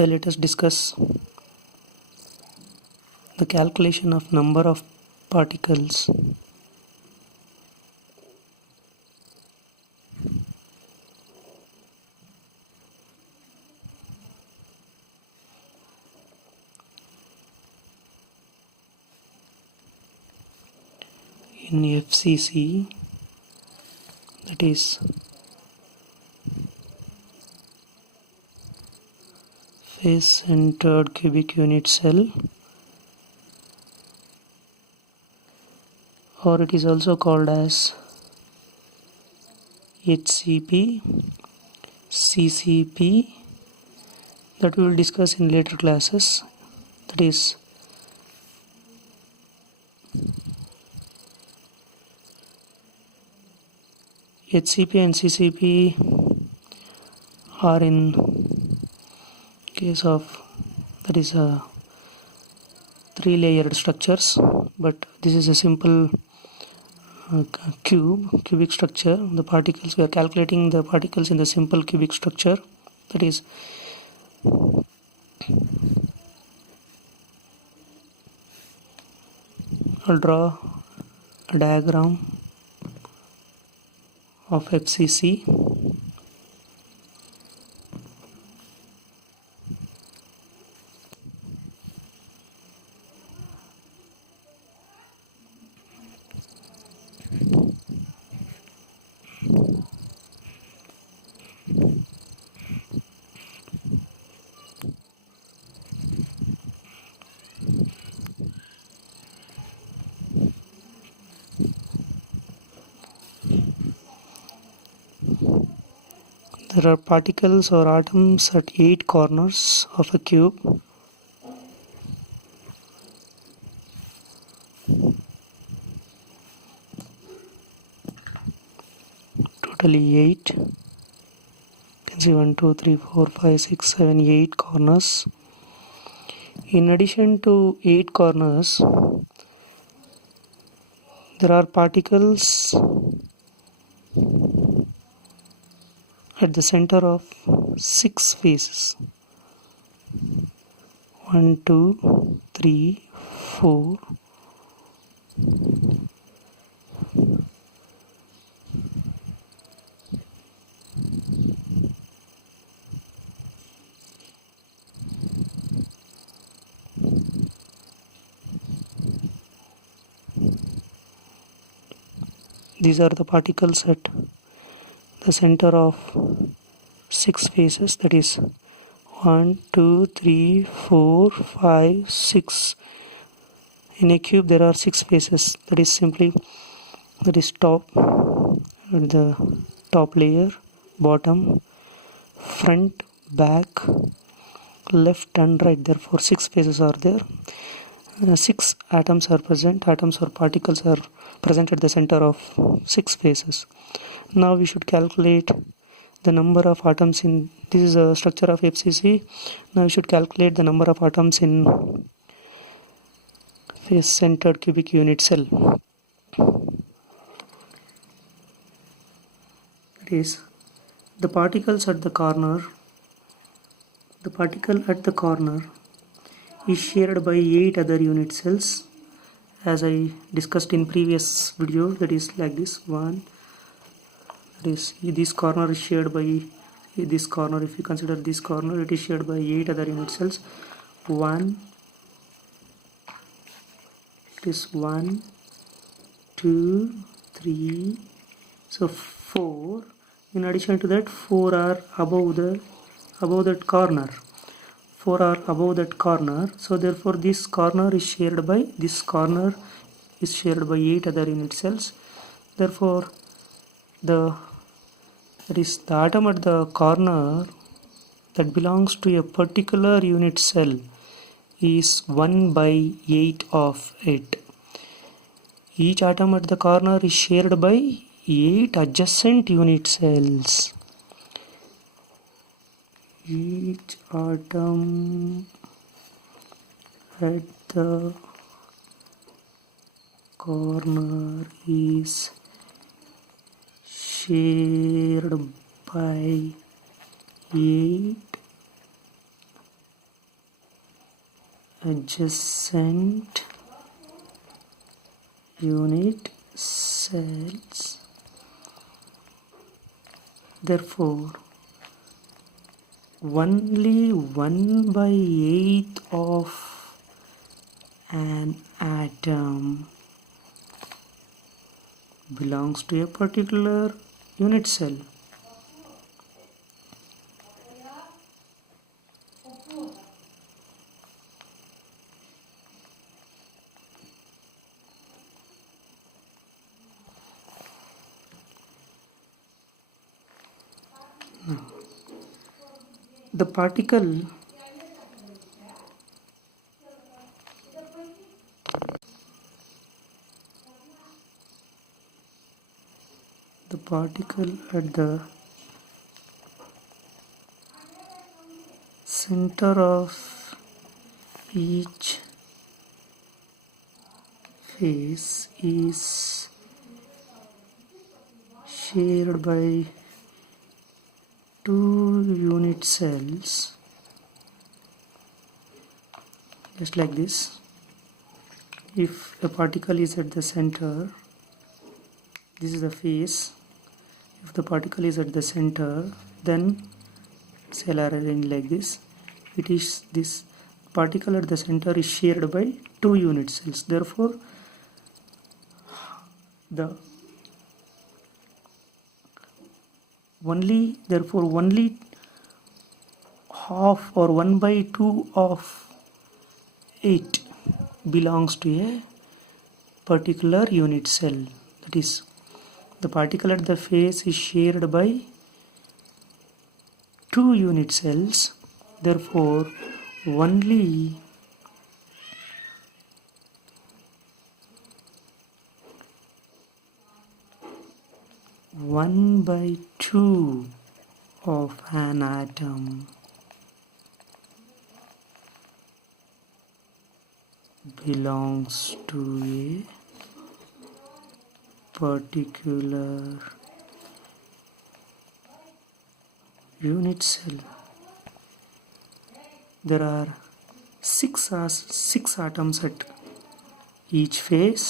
Today let us discuss the calculation of number of particles in FCC, that is face-centered cubic unit cell, or it is also called as HCP, CCP, that we will discuss in later classes. That is HCP and CCP are in case of, that is a three-layered structures, but this is a simple cubic structure. The particles, we are calculating the particles in the simple cubic structure. That is I'll draw a diagram of FCC. There are particles or atoms at 8 corners of a cube. Totally 8. You can see 1, 2, 3, 4, 5, 6, 7, 8 corners. In addition to 8 corners, there are particles at the center of 6 faces. 1, 2, 3, 4. These are the particles at the center of 6 faces, that is 1, 2, 3, 4, 5, 6. In a cube there are 6 faces, that is simply, that is top, the top layer, bottom, front, back, left and right. Therefore 6 faces are there. 6 atoms are present, atoms or particles are present at the center of 6 faces. Now we should calculate the number of atoms in, this is a structure of FCC. Now we should calculate the number of atoms in face-centered cubic unit cell. That is, the particles at the corner, the particle at the corner is shared by 8 other unit cells, as I discussed in previous video. That is like this. 1, that is, this corner is shared by this corner. If you consider this corner, it is shared by 8 other unit cells. 1, it is 1, 2, 3, so 4. In addition to that, 4 are above that corner. 4 are above that corner. So therefore this corner is shared by 8 other unit cells. Therefore the atom at the corner that belongs to a particular unit cell is 1 by 8 of it. Each atom at the corner is shared by 8 adjacent unit cells. Each atom at the corner is shared by 8 adjacent unit cells. Therefore, only 1/8 of an atom belongs to a particular unit cell. The particle at the center of each face is shared by two unit cells, just like this. If a particle is at the center, this is the face. If the particle is at the center, then cell are arranged like this. It is this particle at the center is shared by two unit cells. Therefore, only half or 1/2 of it belongs to a particular unit cell. That is, the particle at the face is shared by two unit cells. Therefore, only 1/2 of an atom belongs to a particular unit cell. There are six atoms at each face